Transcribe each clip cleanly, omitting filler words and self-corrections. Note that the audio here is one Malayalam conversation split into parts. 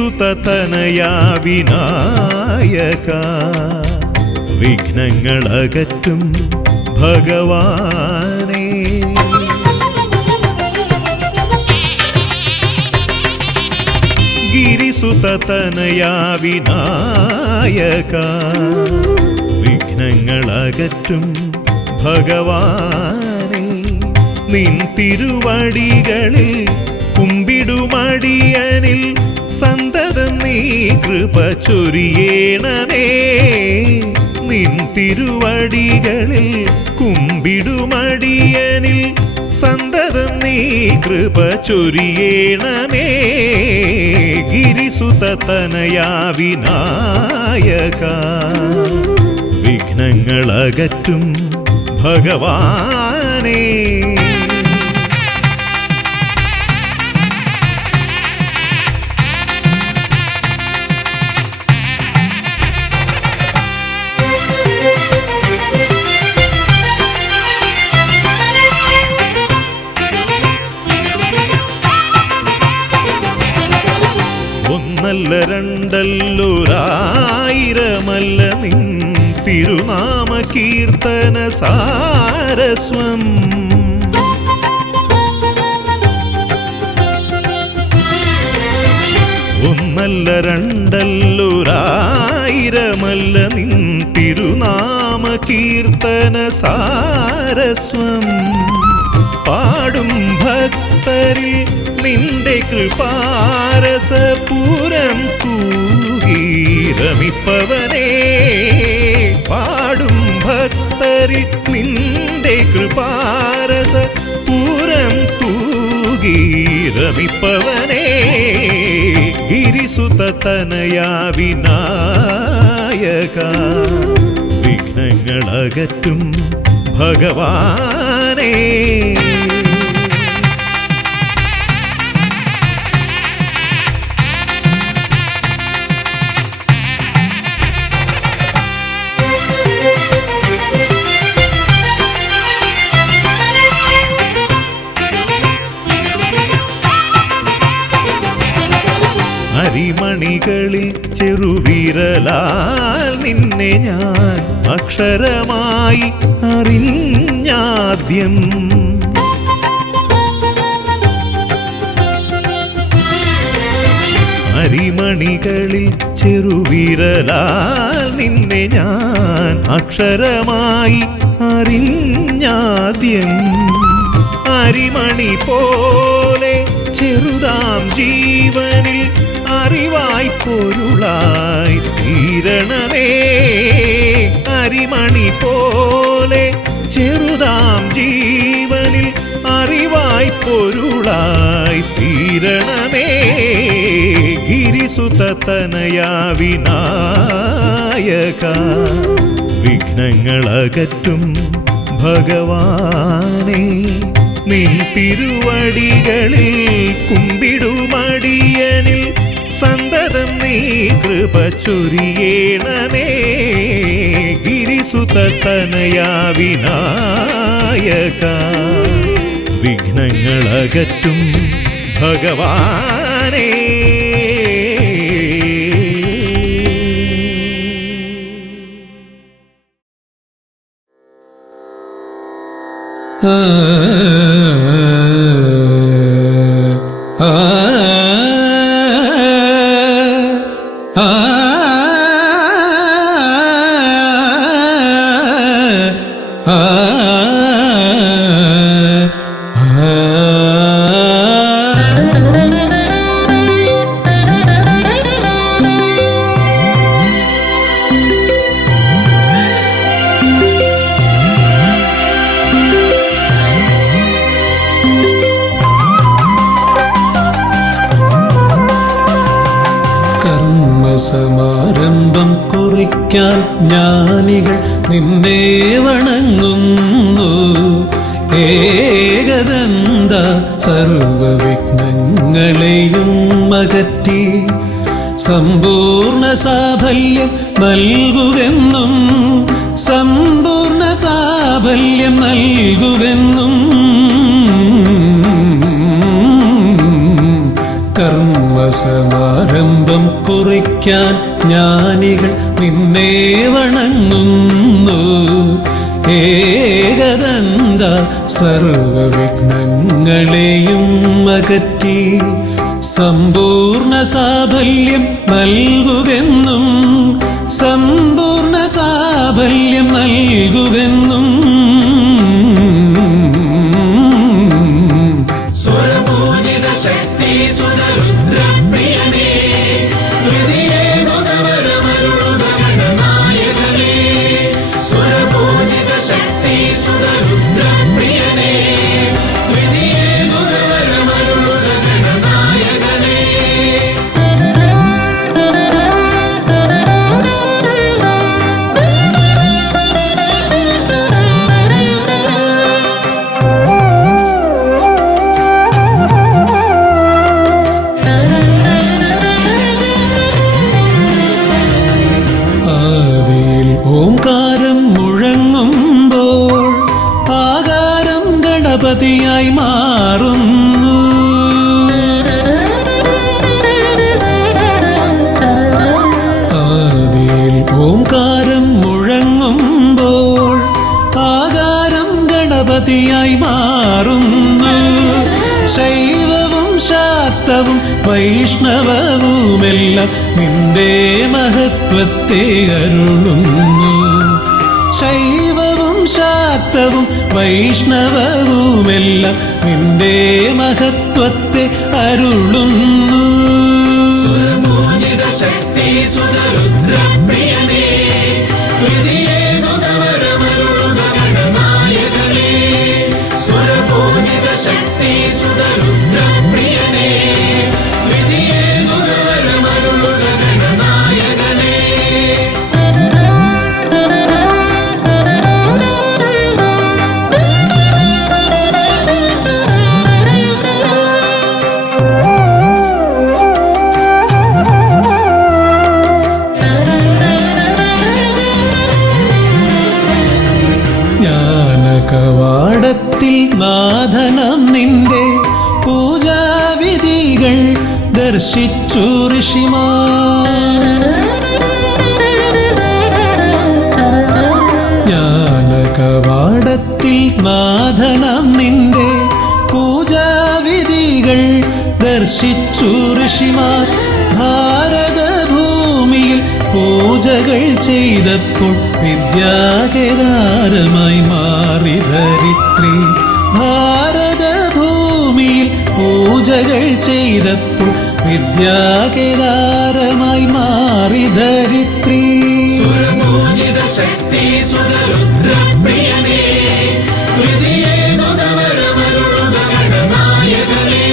ഗിരിസുതനയാ വിനായക വിഘ്നങ്ങളകറ്റും ഭഗവാനേ. ഗിരിസുതനയാ വിനായക വിഘ്നങ്ങളകറ്റും ഭഗവാനേ. നിൻ തിരുവടികളിൽ കുമ്പിടുമടിയനിൽ സന്തതം നീ കൃപ ചൊരിയേണമേ. നിൻ തിരുവടികളിൽ കുമ്പിടുമടിയനിൽ സന്തതം നീ കൃപ ചൊരിയേണമേ. ഗിരിസുതനയാ വിനായക വിഘ്നങ്ങളകറ്റും ഭഗവാനേ. ഒന്നല്ല രണ്ടല്ലൊരായിരമല്ല നിൻ തിരുനാമ കീർത്തന സാരസ്വം. ഒന്നല്ല രണ്ടല്ലൊരായിരമല്ല നിൻ തിരുനാമ കീർത്തന സാരസ്വം. പാടും ഭക്തരിൽ നിന്റെ കൃപാരസപൂരം തൂകി രമിപ്പവനേ. പാടും ഭക്തരിൽ നിന്റെ കൃപാരസപൂരം തൂകി രമിപ്പവനേ. ഗിരിസുതനയാ വിനായക വിഘ്നങ്ങളകറ്റും ഭഗവാനേ. അരിമണികളിൽ ചെറുവിരലാൽ നിന്നെ ഞാൻ അക്ഷരമായി അറിഞ്ഞാദ്യം. അരിമണികളിൽ ചെറുവിരലാൽ നിന്നെ ഞാൻ അക്ഷരമായി അറിഞ്ഞാദ്യം. അരിമണി പോലെ ചെറുതാം ജീവനിൽ അറിവായി പൊരുളായി തീരണമേ. അരിമണി പോലെ ചെറുതാം ജീവനിൽ അറിവായി പൊരുളായി തീരണമേ. ഗിരിസുതനയാ വിനായക വിഘ്നങ്ങളകറ്റും ഭഗവാനേ. നിൻ തിരുവടികളിൽ കുമ്പിടുമടിയനിൽ സന്തതം നീ കൃപ ചൊരിയേണമേ. ഗിരിസുതനയാ വിനായക വിഘ്നങ്ങളകറ്റും ഭഗവാനേ. സമാരംഭം കുറിക്കാൻ ജ്ഞാനികൾ നിന്നെ വണങ്ങുന്നു. ഏകദന്ത സർവവിഘ്നങ്ങളെയും അകറ്റി സമ്പൂർണ്ണ സാഫല്യം നൽകുകെന്നും സമ്പൂർണ്ണ സാഫല്യം നൽകുകെന്നും കർമ്മസമാരംഭം കുറിക്കാൻ ജ്ഞാനികൾ നിന്നെ വണങ്ങുന്നു. ഏകദന്ത സർവവിഘ്നങ്ങളെയും അകറ്റി സമ്പൂർണ്ണ സാഫല്യം നൽകുകെന്നും സമ്പൂർണ്ണ സാഫല്യം നൽകുകെന്നും സ്വരപൂജിത ശക്തി സുതരുദ്രപ്രിയനേ ഹൃദയേ മുഖവരമരുളുക ഗണനായകനേ. സ്വരപൂജിത ശക്തി സുതരുദ്രപ്രിയനേ ഹൃദയേ മുഖവരമരുളുക ഗണനായകനേ. ആദിയിൽ ഓംകാരം മുഴങ്ങുമ്പോൾ ആകാരം ഗണപതിയായി മാറുന്നു. ആദിയിൽ ഓംകാരം മുഴങ്ങുമ്പോൾ ആകാരം ഗണപതിയായി മാറുന്നു. ശൈവവും ശാക്തവും വൈഷ്ണവവുമെല്ലാം നിന്റെ മഹത്വത്തെ അരുളുന്നു. ശൈവവും ശാക്തവും വൈഷ്ണവവുമെല്ലാം നിന്റെ മഹത്വത്തെ അരുളുന്നു. സ്വരപൂജിത ശക്തി സുതരുദ്രപ്രിയനേ ഹൃദയേ മുഖവരമരുളുക ഗണനായകനേ. സ്വരപൂജിത ശക്തി സുതരുദ്രപ്രിയനേ ഹൃദയേ മുഖവരമരുളുക ഗണനായകനേ. ജ്ഞാനകവാടത്തിൽ നാഥനം നിന്റെ പൂജാവിധികൾ ദർശിച്ചു ഋഷിമാർ. ജ്ഞാനകവാടത്തിൽ നാഥനം നിന്റെ പൂജാവിധികൾ ദർശിച്ചു ഋഷിമാർ. ഭാരതഭൂമിയിൽ പൂജകൾ ചെയ്തപ്പോൾ വിദ്യാകേദാരമായി മാറി ധരിത്രി. ഭാരതഭൂമിയിൽ പൂജകൾ ചെയ്തപ്പോൾ വിദ്യാകേദാരമായി മാറി ധരിത്രി. സ്വരപൂജിത ശക്തി സുതരുദ്രപ്രിയനേ ഹൃദയേ മുഖവരമരുളുക ഗണനായകനേ.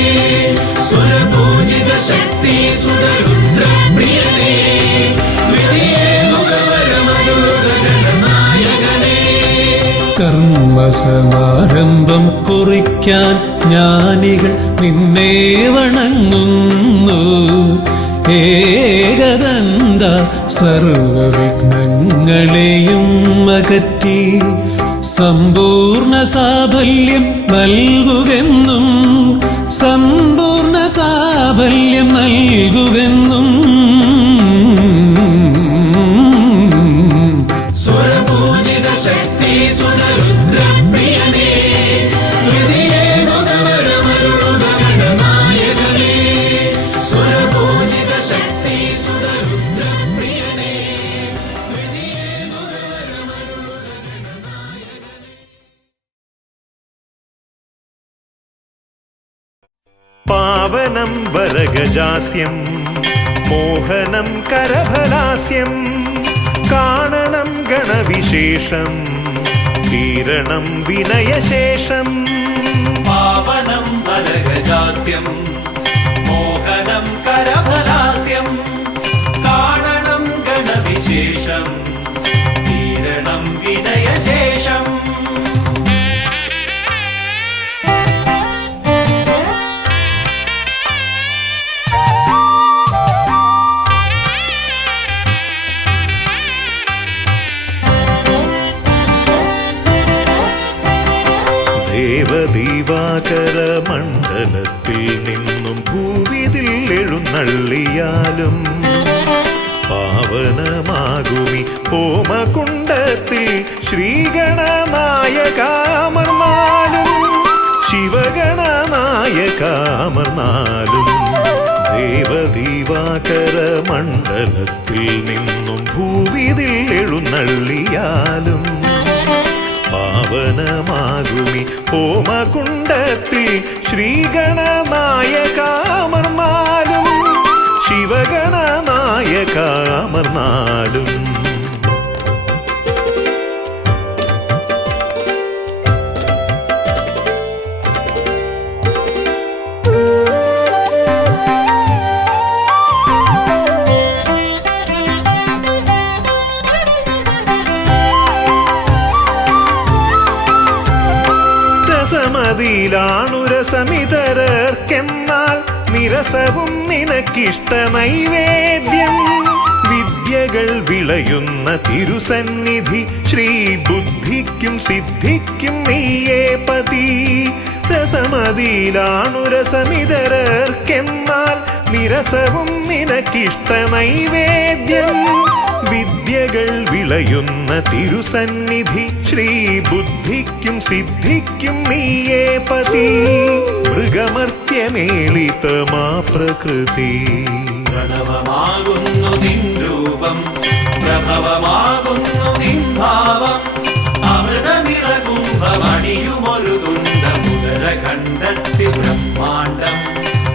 സ്വരപൂജിത ശക്തി സുതരുദ്രപ്രിയനേ ഹൃദയേ മുഖവരമരുളുക ഗണനായകനേ. കർമ്മസമാരംഭം കുറിക്കാൻ ജ്ഞാനികൾ നിന്നെ വണങ്ങുന്നു. ഏകദന്ത സർവവിഘ്നങ്ങളെയും അകറ്റി സമ്പൂർണ്ണ സാഫല്യം നൽകുകെന്നും സമ്പൂർണ്ണ സാഫല്യം നൽകുകെന്നും സ്വരപൂജിത ശക്തി സുതരുദ്രപ്രിയനേ ഹൃദയേ മുഖവരമരുളുക ഗണനായകനേ. സ്വരപൂജിത ശക്തി സുതരുദ്രപ്രിയനേ ഹൃദയേ മുഖവരമരുളുക ഗണനായകനേ. പാവനം വരഗജാസ്യം മോഹനം കരഫലാസ്യം കാണണം ഗണവിശേഷം തീരണം വിനയശേഷം. പാവനം വരഗജാസ്യം മോഹനം കരഫലാസ്യം കാണണം ഗണവിശേഷം തീരണം വിനയശേഷം. ദേവദീവാകര മണ്ഡലത്തിൽ നിന്നും ഭൂവിതിൽ എഴുന്നള്ളിയാലും പാവനമാകുമി ഹോമകുണ്ടത്തിൽ ശ്രീഗണനായകാമർന്നാലും ശിവഗണനായകാമർന്നാലും ദേവദീവാകര മണ്ഡലത്തിൽ നിന്നും ഭൂവിതിൽ എഴുന്നള്ളിയാലും പാവനമാകുമി ഹോമകുണ്ടത്തിൽ ശ്രീഗണനായകാമർന്നാലും ശിവഗണനായകാമർന്നാലും രസമതിയിലാണുരസമിതരർക്കെന്നാൽ നിരസവും നിനക്കിഷ്ട നൈവേദ്യം വിദ്യകൾ വിളയുന്ന തിരുസന്നിധി ശ്രീബുദ്ധിക്കും സിദ്ധിക്കും നീയേ പതി രസമതിയിലാണുരസമിതരർക്കെന്നാൽ നിരസവും നിനക്കിഷ്ട നൈവേദ്യം വിദ്യകൾ വിളയുന്ന തിരുസന്നിധി ശ്രീബുദ്ധിക്കും സിദ്ധിക്കും നീയേ പതി മൃഗമർത്യമേളിതമാ പ്രകൃതി പ്രണവമാകുന്നു നിൻ രൂപം പ്രഭവമാകുന്നു നിൻ ഭാവം അമൃത നിറകുംഭമണിയുമൊരു തുണ്ട മുദരഖണ്ഡത്തിൽ ബ്രഹ്മാണ്ഡം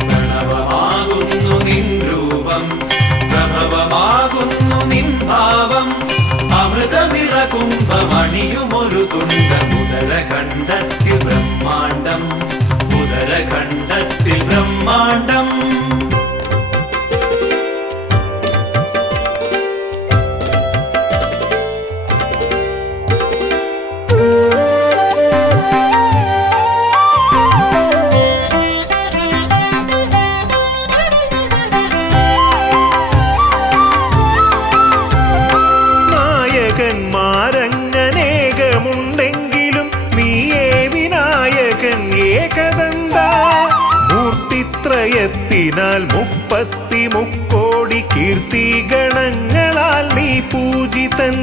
പ്രണവമാകുന്നു നിൻ രൂപം പ്രഭവമാകുന്നു നിൻ ഭാവം അമൃത നിറകുംഭമണിയുമൊരു തുണ്ട മുദരഖണ്ഡത്തിൽ ബ്രഹ്മാണ്ഡം ഉദരഖണ്ഡത്തിൽ ബ്രഹ്മാണ്ഡം നായകന്മാരങ്ങനേകമുണ്ടെങ്കിലും നീയേ വിനായകൻ ഏകദന്ത മൂർത്തിത്രയത്തിനാൽ 33 കീർത്തി ഗണങ്ങളാൽ നീ പൂജിതൻ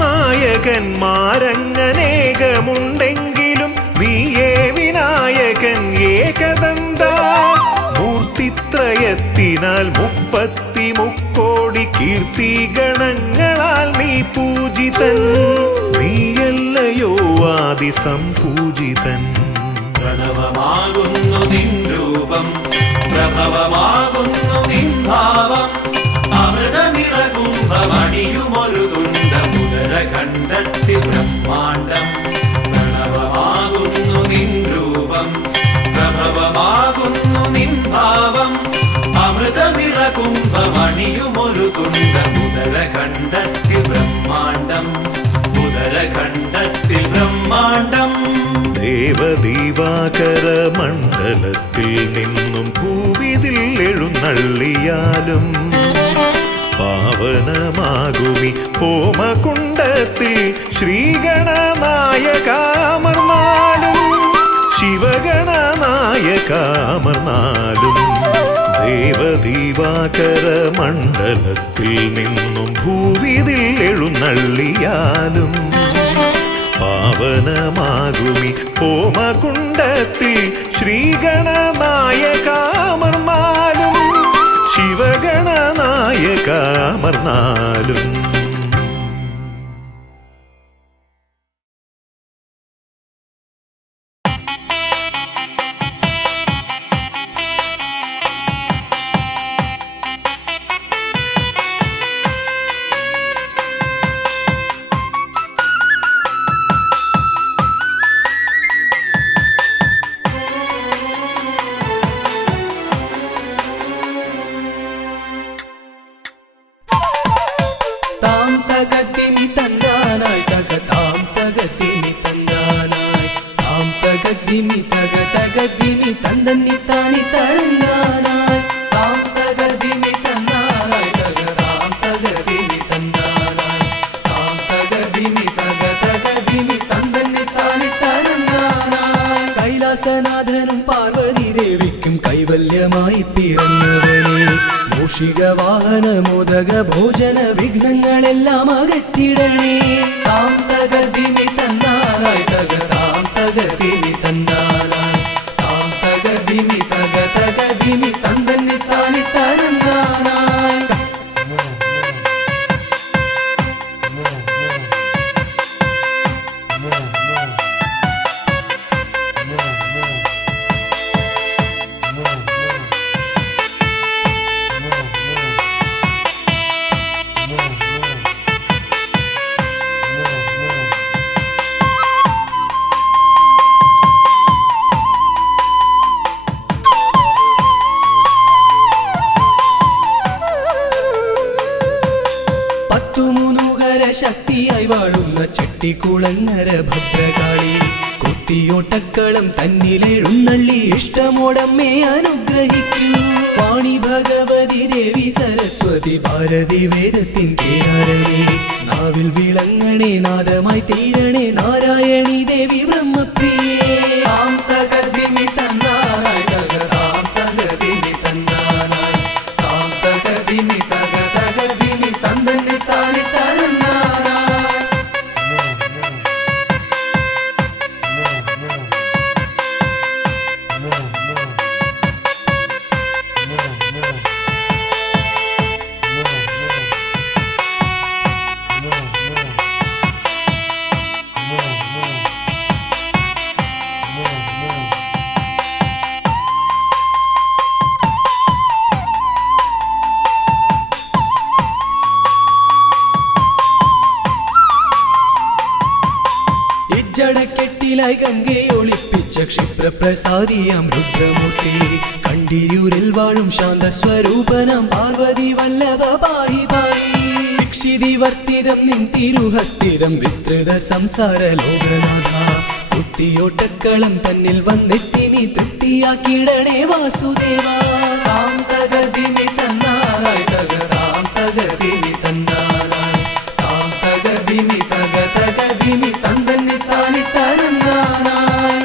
നായകന്മാരങ്ങനേകമുണ്ടെങ്കിലും നീയേ വിനായകൻ ഏകദന്ത മൂർത്തിത്രയത്തിനാൽ 33 കീർത്തി ഗണങ്ങളാൽ നീ പൂജിതൻ നീയല്ലയോ ആദിസംപൂജിതൻ പ്രണവമാകുന്നു നിൻ രൂപം പ്രഭവമാകുന്നു നിൻ ഭാവം അമൃത നിറകുംഭമണിയുമൊരു തുണ്ട മുദരഖണ്ഡത്തിൽ ബ്രഹ്മാണ്ഡം പ്രണവമാകുന്നു നിൻ രൂപം പ്രഭവമാകുന്നു നിൻ ഭാവം അമൃത നിറകുംഭമണിയുമൊരു തുണ്ട മുദരഖണ്ഡത്തിൽ ബ്രഹ്മാണ്ഡം ഉദരഖണ്ഡത്തിൽ ബ്രഹ്മാണ്ഡം ദേവദീവാകര മണ്ഡലത്തിൽ നിന്നും ഭൂവിതിൽ എഴുന്നള്ളിയാലും പാവനമാകുമി ഹോമകുണ്ടത്തിൽ ശ്രീഗണനായകാമർന്നാലും ശിവഗണനായകാമർന്നാലും ദേവദീവാകര മണ്ഡലത്തിൽ നിന്നും ഭൂവിതിൽ എഴുന്നള്ളിയാലും പാവനമാകുമി ഹോമകുണ്ടത്തിൽ ശ്രീഗണനായകാമർന്നാലും ശിവഗണനായകാമർന്നാലും കൈലാസനാഥനും പാർവതി ദേവിക്കും കൈവല്യമായി പിറന്നവനെ മൂഷിക വാഹന മോദക ഭോജന വിഘ്നങ്ങളെല്ലാം അകറ്റിടണേ. താം തകർദിമി തന്നാലായി തക താം തകർദിമി തന്നാലായി താം തകർദിമി തക തകർദിമി തന്തന്നി താനി തരന്നാനായി. ശക്തിയായി വാഴുന്ന ചെട്ടിക്കുളങ്ങര ഭദ്രകാളി കുത്തിയോട്ടക്കളം തന്നിലെഴുന്നള്ളി ഇഷ്ടമോടമ്മേ അനുഗ്രഹിക്കൂ. വാണി ഭഗവതി ദേവി സരസ്വതി ഭാരതി വേദത്തിൻ കേരളേ നാവിൽ വിളങ്ങണേ നാദമായി തീരണേ നാരായണി ദേവി ബ്രഹ്മപ്രിയേ. താം തകർദിമി തന്നാനായി തക താം തകർദിമി തന്നാനായി താം തകർദിമി തക തകർദിമി തന്തന്നി താനി തരന്നാനായി. ജടക്കെട്ടിലായി ഗംഗയെ ഒളിപ്പിച്ച ക്ഷിപ്രപ്രസാദിയാം രുദ്രമൂർത്തി കണ്ടിയൂരിൽ വാഴും ശാന്തസ്വരൂപനാം പാർവതി വല്ലഭ പാഹി പാഹി. ദീക്ഷിതി വർത്തിതം നിൻ തിരുഹസ്തിതം വിസ്തൃത സംസാര ലോകനാഥ കുത്തിയോട്ടക്കളം തന്നിൽ വന്നെത്തി നീ തൃപ്തിയാക്കിടണേ വാസുദേവ. താം തകർദിമി തന്നാലായി തക താം തകർദിമി തന്നാലായി താം തകർദിമി തക തകർദിമി തന്തന്നി താനി തരന്നാനായി.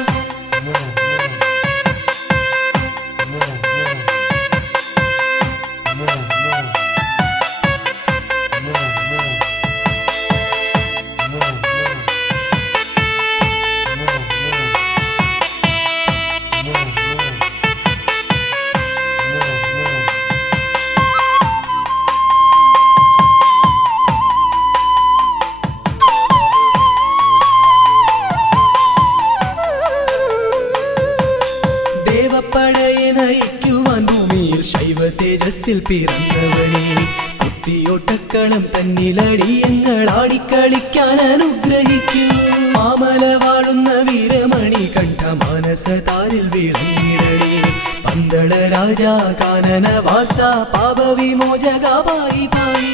ദേവപ്പടയെ നയിക്കുവാൻ ഭൂമിയിൽ ശൈവ തേജസ്സിൽ പിറന്നവനെ കുത്തിയോട്ടക്കളം തന്നിലടിയങ്ങൾ ആടിക്കളിക്കാൻ അനുഗ്രഹിക്കൂ. മാമല വാഴുന്ന വീരമണി കണ്ഠ മാനസതാരിൽ വിളങ്ങിടണേ പന്തള രാജാ കാനന വാസ പാപവിമോചക പായി പായി.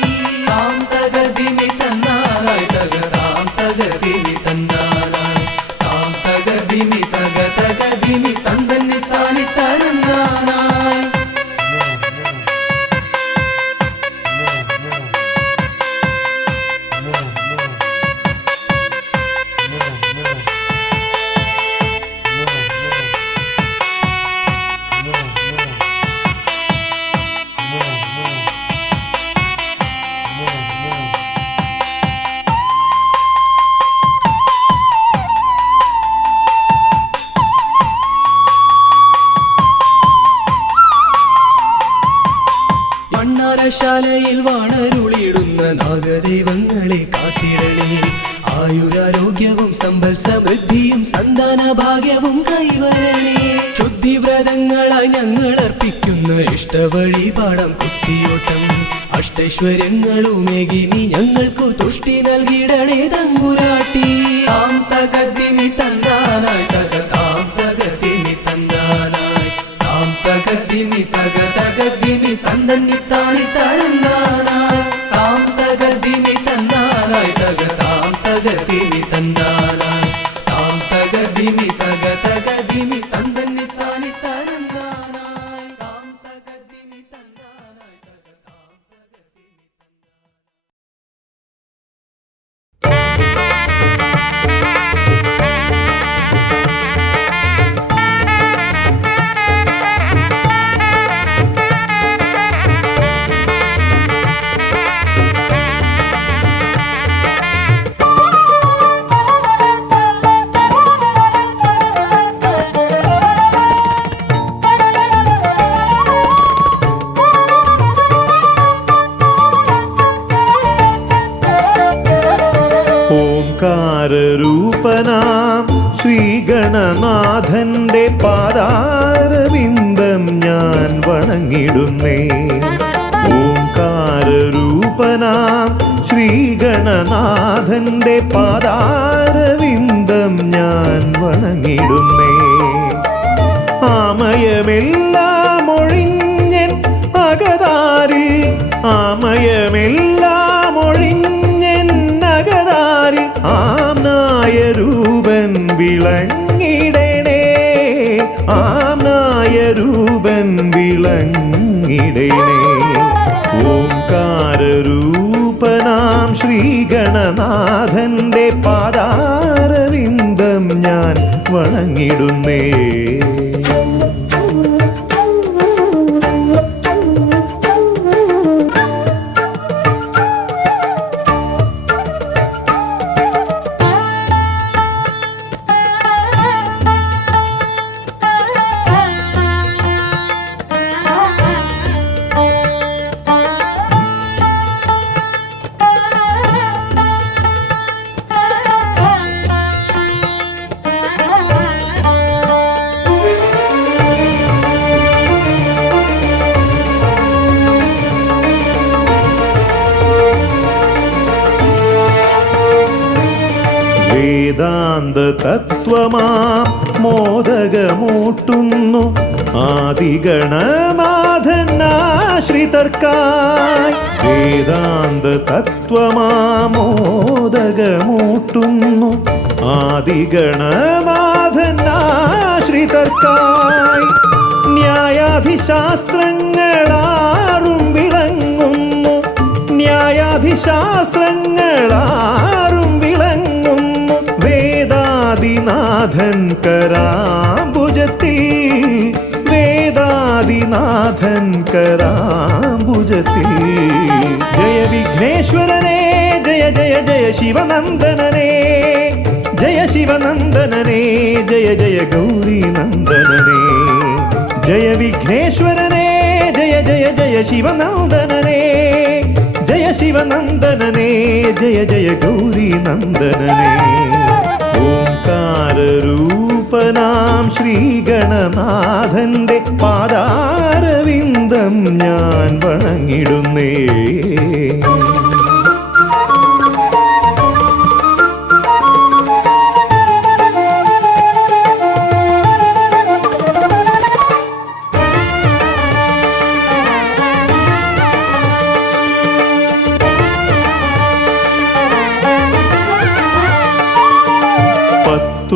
താം തകർദിമി തന്നാലായി തക താം തകർദിമി തന്നാലായി താം തകർദിമി തക തകർദിമി തന്തന്നി താനി തരന്നാനായി. ശാലയിൽ വാണരുളിയിടുന്ന നാഗദൈവങ്ങളെ കാത്തിടണേ ആയുരാരോഗ്യവും സമ്പൽ സമൃദ്ധിയും സന്താന ഭാഗ്യവും കൈവരണേ. ശുദ്ധിവ്രതങ്ങളായി ഞങ്ങൾ അർപ്പിക്കുന്ന ഇഷ്ടവഴിപാടം കുത്തിയോട്ടം അഷ്ടൈശ്വര്യങ്ങളുമേകി നീ ഞങ്ങൾക്കു തുഷ്ടി നൽകിടണേ തമ്പുരാട്ടി. താം തകർദിമി തന്നാനായി തക താം തകർദിമി തന്നാനായി താം തകർദിമി തക തകർദിമി തന്തന്നി താനി തരന്നാനായി. താം തകർദിമി തന്നാനായി തക താം തകർദിമി തന്നാനായി താം തകർദിമി തക തകർദിമി തന്തന്നി താനി തരന്നാനായി. താം തകർദിമി തന്നാനായി തക താം തകർദിമി ഓംകാരരൂപനാം ശ്രീഗണനാഥന്റെ പാദാരവിന്ദം ഞാൻ വണങ്ങിടുന്നേ. ഓംകാരരൂപനാം ശ്രീഗണനാഥന്റെ പാദാരവിന്ദം ഞാൻ വണങ്ങിടുന്നേ. ആമയമെല്ലാം ഒഴിഞ്ഞൻ അകതാരിൽ, ആമയമെല്ലാം ഒഴിഞ്ഞൻ അകതാരിൽ ആംനായ രൂപൻ വിളങ്ങിടണേ. ആംനായ രൂപൻ വിളങ്ങിടണേ. ഓംകാരരൂപനാം ശ്രീഗണനാഥന്റെ പാദാരവിന്ദം ഞാൻ വണങ്ങിടുന്നേ. വേദാന്ത തത്വമാം മോദകമൂട്ടുന്നു ആദിഗണനാഥനാശ്രിതർക്കായി. വേദാന്ത തത്വമാം മോദകമൂട്ടുന്നു ആദിഗണനാഥനാശ്രിതർക്കായി. ന്യായാധിശാസ്ത്രങ്ങളാറും വിളങ്ങുന്നു, ന്യായാധിശാസ്ത്രങ്ങളാറും വിളങ്ങുന്നു വേദാദിനാഥൻ കരാംബുജത്തിൽ. വേദാദിനാഥൻ കരാംബുജത്തിൽ. ജയ വിഘ്നേശ്വരനേ ജയ ജയ ജയ ശിവനന്ദനനേ. ജയ ശിവനന്ദനനേ ജയ ജയ ഗൗരി നന്ദനനേ. ജയ വിഘ്നേശ്വരനേ ജയ ജയ ജയ ശിവനന്ദനനേ. ജയ ശിവനന്ദനനേ ജയ ജയ ഗൗരി നന്ദനനേ. ഓംകാരരൂപനാം ശ്രീഗണനാഥന്റെ പാദാരവിന്ദം ഞാൻ വണങ്ങിടുന്നേ.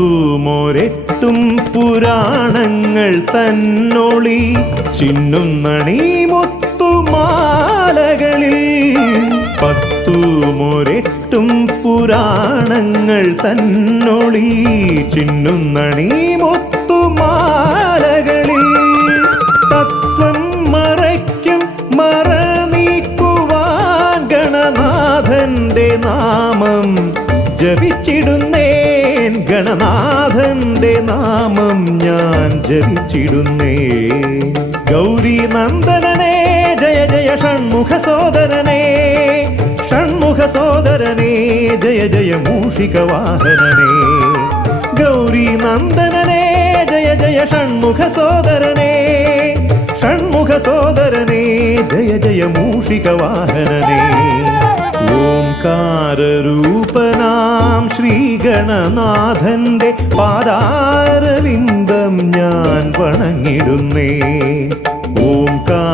പത്തുമൊരെട്ടും പുരാണങ്ങൾ തന്നൊളി ചിന്നുന്നണി മുത്തുമാലകളിൽ. പത്തുമൊരെട്ടും പുരാണങ്ങൾ തന്നൊളി ചിന്നുന്നണി മുത്തുമാലകളിൽ. തത്വം മറയ്ക്കും മറ നീക്കുവാൻ ഗണനാഥന്റെ നാമം ജപിച്ചിടുന്നേൻ. ഗണനാഥന്റെ നാമം ഞാൻ ജപിച്ചിടുന്നേ. ഗൗരി നന്ദനനേ ജയ ജയ ഷൺമുഖ സോദരനേ. ഷൺമുഖ സോദരനേ ജയ ജയ മൂഷിക വാഹനനേ. ഗൗരി നന്ദനനേ ജയ ജയ ഷൺമുഖ സോദരനേ. ഷൺമുഖ സോദരനേ ജയ ജയ മൂഷിക വാഹനനേ. ഓംകാരരൂപനാം ശ്രീഗണനാഥന്റെ പാദാരവിന്ദം ഞാൻ വണങ്ങിടുന്നേ. ഓംകാരരൂപനാം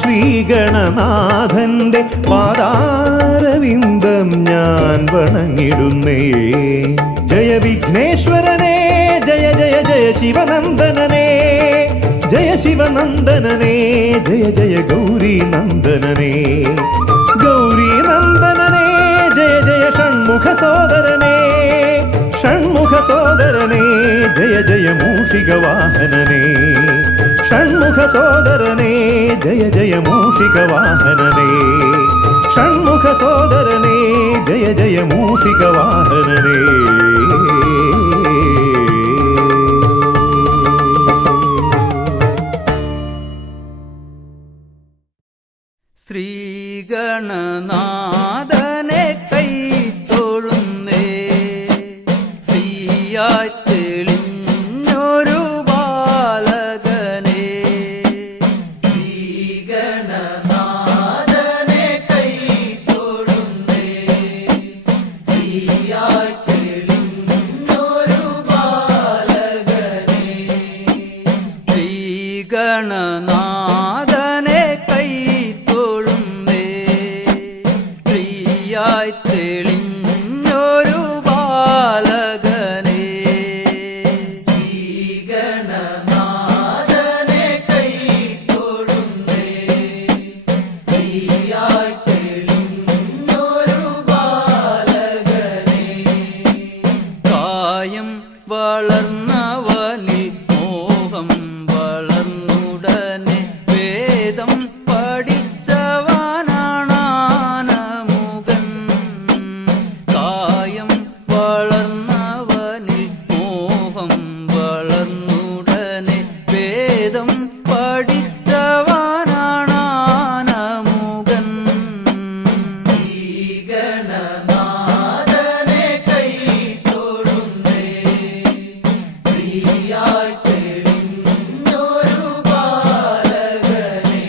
ശ്രീഗണനാഥന്റെ പാദാരവിന്ദം ഞാൻ വണങ്ങിടുന്നേ. ജയ വിഘ്നേശ്വരനേ ജയ ജയ ജയ ശിവനന്ദനനേ. ജയ ശിവനന്ദനനേ ജയ ജയ ഗൗരി നന്ദനനേ. ഗൗരി നന്ദനനേ ജയ ജയ ഷൺമുഖ സോദരനേ. ഷൺമുഖ സോദരനേ ജയ ജയ മൂഷിക വാഹനനേ. ഷൺമുഖ സോദരനേ ജയ ജയ മൂഷിക വാഹനനേ. ഷൺമുഖ സോദരനേ ജയ ജയ മൂഷിക വാഹനനേ. ശ്രീഗണനാഥനെ കൈ തെളിഞ്ഞൊരു ബാലകനെ ശ്രീഗണനാഥനെ കൈതൊഴുന്നേ ശ്രീയായി തെളിഞ്ഞൊരു ബാലകനെ കായം വളർന്നവനിൽ മോഹം വളർന്നുടനെ വേദം പഠിച്ചവനാണാനമുകൻ കായം വളർന്നവനിൽ മോഹം വളർന്നുടനെ വേദം പഠിച്ചവനാണാനമുകൻ ശ്രീഗണനാഥനെ കൈതൊഴുന്നേ ശ്രീയായി തെളിഞ്ഞൊരു ബാലകനെ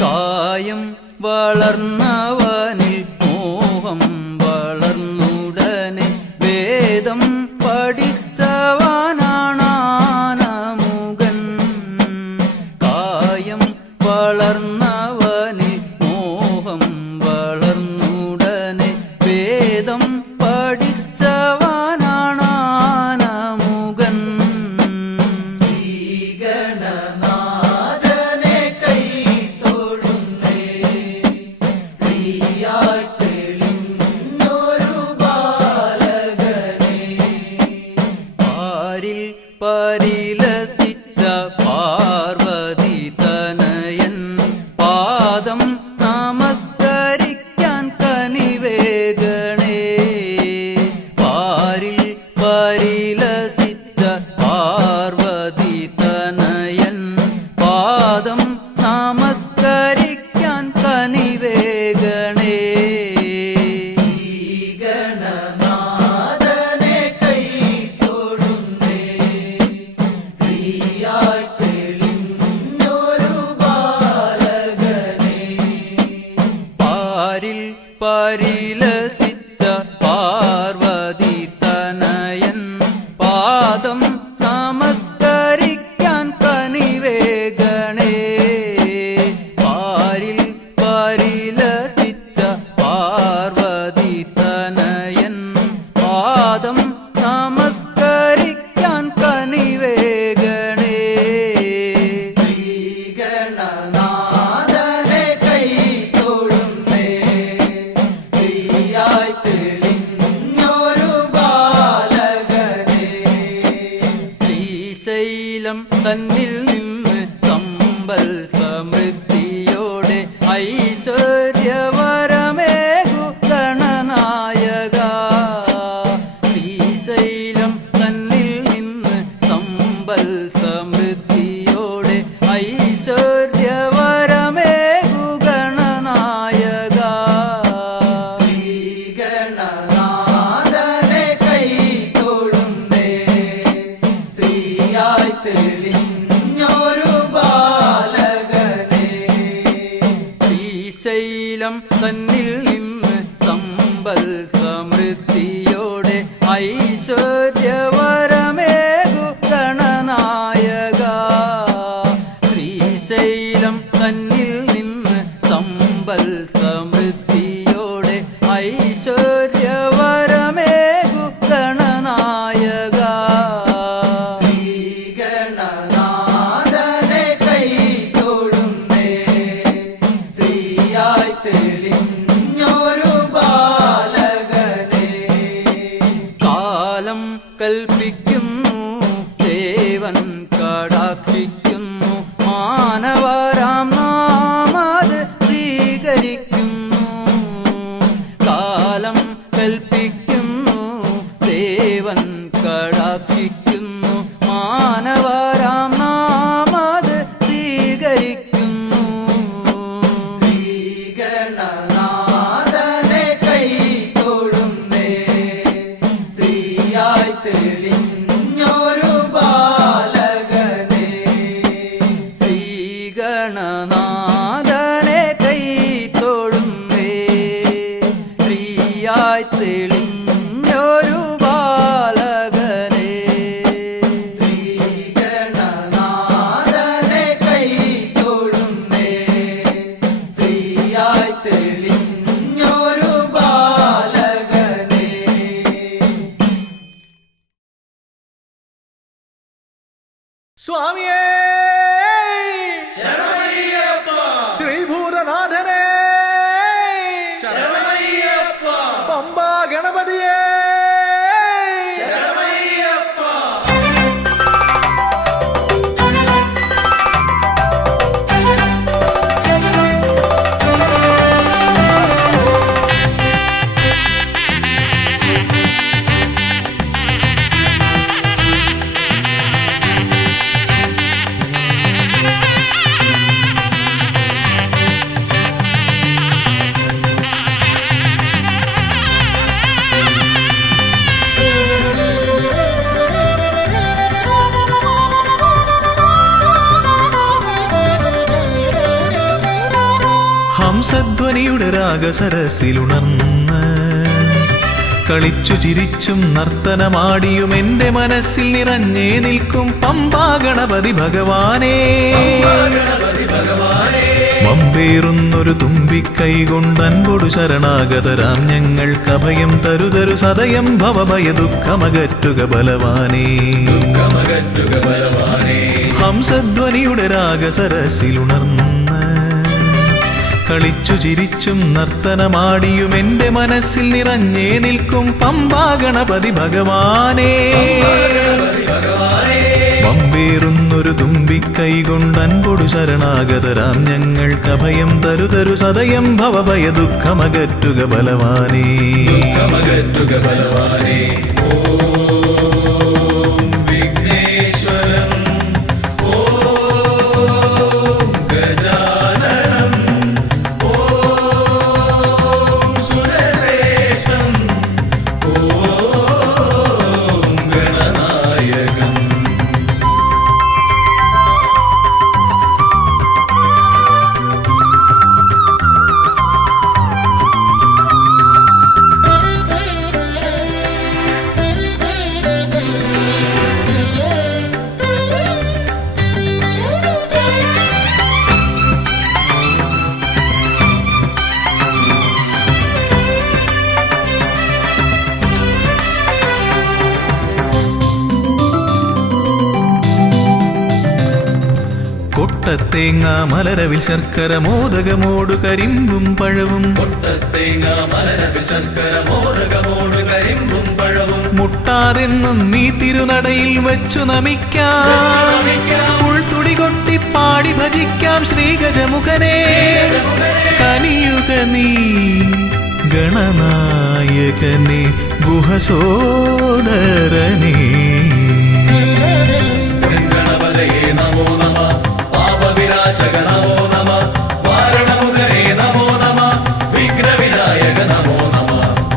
കായം വളർന്നവനിൽ മോഹം വളർന്നുടനെ വേദം പഠിച്ചവനാണാനമുകൻ കായം വളർന്നവനിൽ മോഹം വളർന്നുടനെ വേദം പഠിച്ചവനാണാനമുകൻ ശ്രീഗണനാഥനെ കൈതൊഴുന്നേ ശ്രീയായി തെളിഞ്ഞൊരു ബാലകനെ പാരിൽ പരിലസിച്ച പാർവതി തനയൻ പാദം നമസ്കരിക്കാൻ കനിവേഗണേ പാരിൽ പരിലസിച്ച പാർവതി തനയൻ പാദം നമസ്കരിക്കാൻ കനിവേഗണേ ശ്രീഗണനാഥനെ കൈതൊഴുന്നേ ശ്രീയായി തെളിഞ്ഞൊരു ബാലകനെ പാരിൽ പരിലസിച്ച പാർവതി തനയൻ പാദം നമസ്കരിക്കാൻ കനിവേഗണേ പാരിൽ പരിലസിച്ച പാർവതി തനയൻ പാദം നമസ്കരിക്കാൻ കനിവേഗണേ ശ്രീഗണനാഥനെ കൈതൊഴുന്നേ ശ്രീയായി തെളിഞ്ഞൊരു ബാലകനെ ശ്രീശൈലം തന്നിൽ നിന്ന് സമ്പൽ സമൃദ്ധിയോടെ ഐശ്വര്യവരമേകു ഗണനായക ശ്രീശൈലം തന്നിൽ നിന്ന് സമ്പൽ സമൃദ്ധിയോടെ ഐശ്വര്യവരമേകു ഗണനായക ശ്രീഗണനാഥനെ കൈതൊഴുന്നേ ശ്രീയായി തെളിഞ്ഞൊരു ബാലകനെ ശ്രീശൈലം തന്നിൽ നിന്ന് സമ്പൽ സമൃദ്ധിയോടെ ഐശ്വര്യവരമേകു ഗണനായക ശ്രീശൈലം തന്നിൽ നിന്ന് സമ്പൽ സമൃദ്ധിയോടെ ഐശ്വര്യവരമേകു ഗണനായക ശ്രീഗണനാഥനെ കൈതൊഴുന്നേ ശ്രീയായി തെളിഞ്ഞൊരു ബാലകനെ കാലം കൽപ്പിക്കുന്നു ദേവൻ കടാക്ഷിക്കുന്നു മാനവരാം നാമത് സ്വീകരിക്കുന്നു കാലം കൽപ്പിക്കുന്നു ദേവൻ കടാക്ഷിക്കുന്നു മാനവരാം നാമത് സ്വീകരിക്കുന്നു ശ്രീഗണനാഥനെ കൈതൊഴുന്നേ ശ്രീയായി തെളിഞ്ഞൊരു ബാലകനെ ശ്രീഗണനാഥനെ കൈതൊഴുന്നേ ശ്രീയായി തെളിഞ്ഞൊരു ബാലകനെ ശ്രീഗണനാഥനെ കൈതൊഴുന്നേ ശ്രീയായി തെളിഞ്ഞൊരു ബാലകനെ സ്വാമിയേ ശ്രീഭൂതനാഥനേ പമ്പാ ഗണപതിയേ ഹംസധ്വനിയുടെ രാഗസരസിലുണർന്ന് കളിച്ചു ചിരിച്ചും നർത്തനമാടിയും എൻ്റെ മനസ്സിൽ നിറഞ്ഞേ നിൽക്കും പമ്പാ ഗണപതി ഭഗവാനേ വമ്പേറുന്നൊരു തുമ്പിക്കൈ കൊണ്ടൻപൊടു ശരണാഗതരാം ഞങ്ങൾക്ക് അഭയം തരുതരു സദയം ഭവഭയ ദുഃഖമകറ്റുക ബലവാനേ ഹംസധ്വനിയുടെ രാഗസരസിലുണർന്ന് കളിച്ചു ചിരിച്ചും നർത്തനമാടിയും എൻ്റെ മനസ്സിൽ നിറഞ്ഞേ നിൽക്കും പമ്പാ ഗണപതി ഭഗവാനേ വമ്പേറുന്നൊരു തുമ്പിക്കൈ കൊണ്ടൻപൊടു ശരണാഗതരാം ഞങ്ങൾക്ക് അഭയം തരുതരു സദയം ഭവഭയ ദുഃഖമകറ്റുക ബലവാനേ ഓം വിഘ്നേശ്വരം ഓം ഗജാനനം ഓം സുരശ്രേഷ്ഠം ഓം ഗണനായകം. കൊട്ടത്തേങ്ങ മലരവിൽ ശർക്കര മോദകമോടു കരിമ്പും പഴവും മുട്ടാതെന്നും നീ തിരുനടയിൽ വെച്ചു നമിക്കാം പുൾത്തുടി കൊട്ടി പാടി ഭജിക്കാം ശ്രീഗജമുഖനെ കനിയുക നീ ഗണനായകനെ ഗുഹസോദരനേ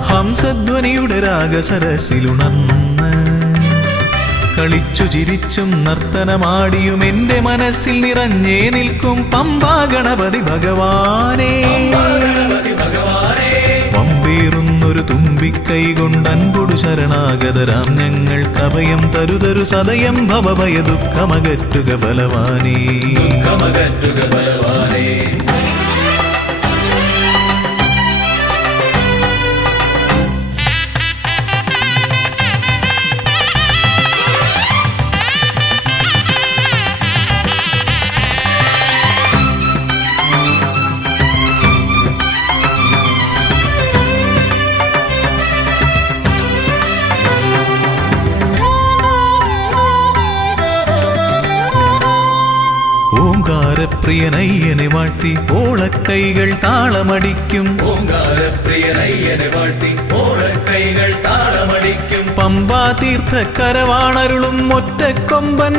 ഹംസധ്വനിയുടെ രാഗസരസിലുണർന്ന് കളിച്ചു ചിരിച്ചും നർത്തനമാടിയും എൻ്റെ മനസ്സിൽ നിറഞ്ഞേ നിൽക്കും പമ്പാ ഗണപതി ഭഗവാനേ വമ്പേറുന്നൊരു തുമ്പിക്കൈ കൊണ്ടൻപൊടു ശരണാഗതരാം ഞങ്ങൾക്ക് അഭയം തരുതരു സദയം ഭവഭയ ദുഃഖമകറ്റുക ബലവാനേ ഓംകാരപ്രിയനയ്യനെ വാഴ്ത്തി ഓളക്കൈകൾ താളമടിക്കും പമ്പാ തീർത്ഥക്കരവാണരുളും ഒറ്റക്കൊമ്പൻ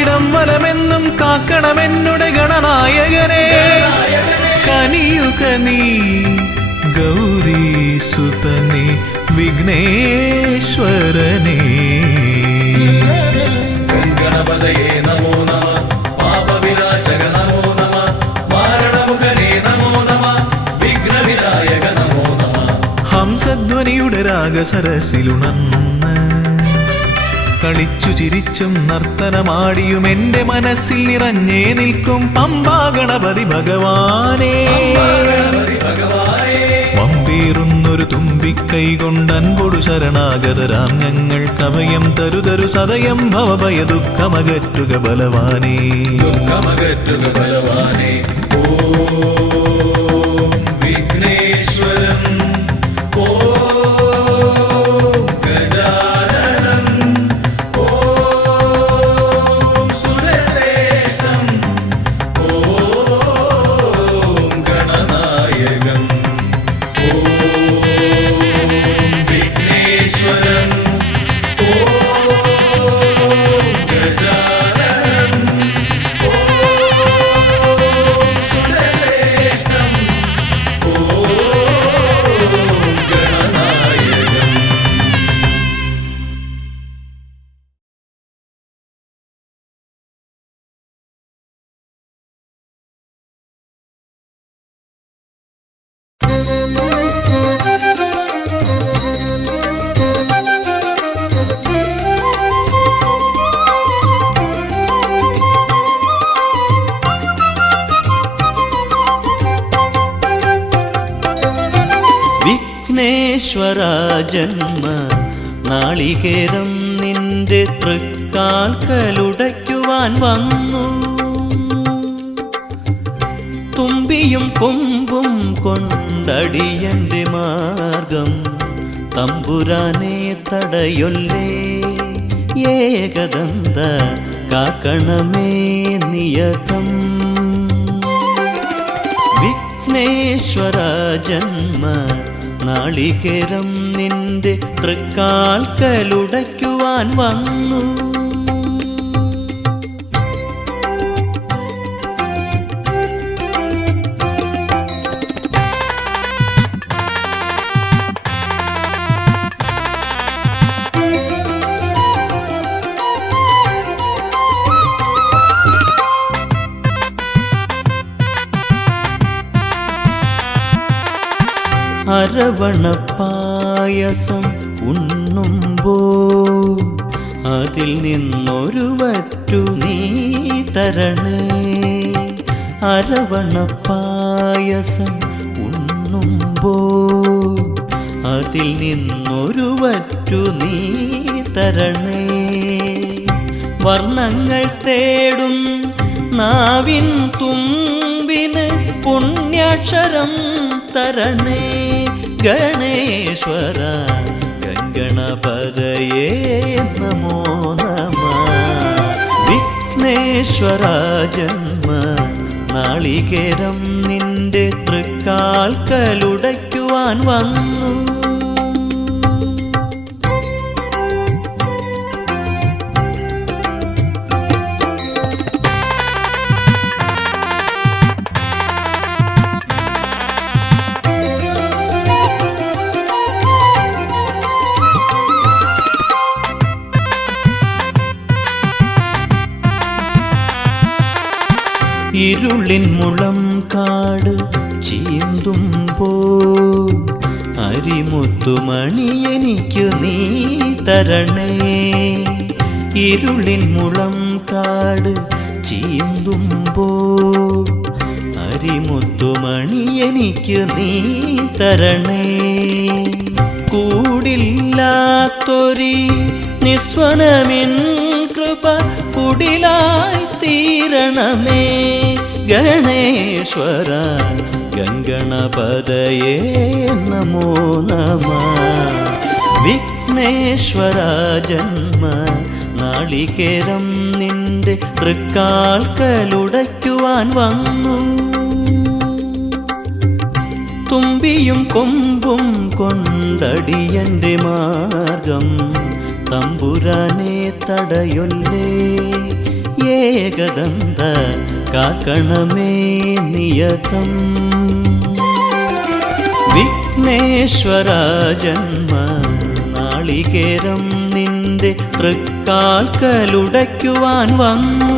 ഇടം വലമെന്നും കാക്കണമെന്നുടെ ഗണനായകനെ കനിയുക നീ ഗൗരീസുതനെ വിഘ്നേശ്വരനേ ഗണപതയേ നമോ നമ പാപവിനാശക നമോ നമ വാരണമുഖനേ നമോ നമ വിഘ്നവിനായക നമോ നമ ഹംസധ്വനിയുടെ രാഗസരസിലുണർന്ന് കളിച്ചു ചിരിച്ചും നർത്തനമാടിയും എന്റെ മനസ്സിൽ നിറഞ്ഞേ നിൽക്കും പമ്പാ ഗണപതി ഭഗവാനേ. വമ്പേറുന്നൊരു തുമ്പിക്കൈ കൊണ്ടൻപൊടു ശരണാഗതരാം ഞങ്ങൾ കവയം തരുതരു സദയം ഭവഭയ ദുഃഖമകറ്റുക ബലവാനേ. ദുഃഖമകറ്റുക ബലവാനേ. ഓം വിഘ്നേശ്വരം ഓം ഗജാനനം ഓം സുരശ്രേഷ്ഠം ഓം ഗണനായകം ഓം വിഘ്നേശ്വരം ഓം ഗജാനനം ഓം സുരശ്രേഷ്ഠം ഓം ഗണനായകം. വിഘ്നേശ്വര ജന്മ നാളികേരം നിന്റെ തൃക്കാൽക്കലുടയ്ക്കുവാൻ വന്നു. തുമ്പിയും കൊമ്പും കൊണ്ടടിയന്റെ മാർഗം തമ്പുരാനെ തടയൊല്ലേ. ഏകദന്ത കാക്കണമേ നിയതം. വിഘ്നേശ്വര ജന്മ നാളികേരം നിന്റെ തൃക്കാൽക്കലുടയ്ക്കുവാൻ വന്നു. അരവണപ്പായസം ഉണ്ണുമ്പോൾ അതിൽ നിന്നൊരു വറ്റു നീ തരണേ. അരവണപ്പായസം ഉണ്ണുമ്പോൾ അതിൽ നിന്നൊരു വറ്റു നീ തരണേ. വർണ്ണങ്ങൾ തേടും നാവിൻ തുമ്പിന് പുണ്യാക്ഷരം തരണേ. ഗണേശ്വര ഗണപതയേ നമോ നമഃ. വിഘ്നേശ്വര ജന്മ നാളികേരം നിന്റെ തൃക്കാൽക്കലുടയ്ക്കുവാൻ വന്നു. ഇരുളിൻ മുളം കാട് ചീന്തുമ്പോൾ അരിമുത്തുമണി എനിക്ക് നീ തരണേ. ഇരുളിൻ മുളം കാട് ചീന്തുമ്പോൾ അരിമുത്തുമണി എനിക്ക് നീ തരണേ. കൂടില്ലാത്തൊരി നിസ്വനമിൻ കൃപ കുടിലായി തീരണമേ. ഗണേശ്വര ഗണപതയേ നമോ നമഃ. വിഘ്നേശ്വര ജന്മ നാളികേരം നിന്റെ തൃക്കാൽക്കലുടയ്ക്കുവാൻ വന്നു. തുമ്പിയും കൊമ്പും കൊണ്ടടിയന്റെ മാർഗം തമ്പുരാനെ തടയൊല്ലേ. ഏകദന്ത കാക്കണമേ നിയതം. വിഘ്നേശ്വര ജന്മ നാളികേരം നിന്റെ തൃക്കാൽക്കലുടയ്ക്കുവാൻ വന്നു.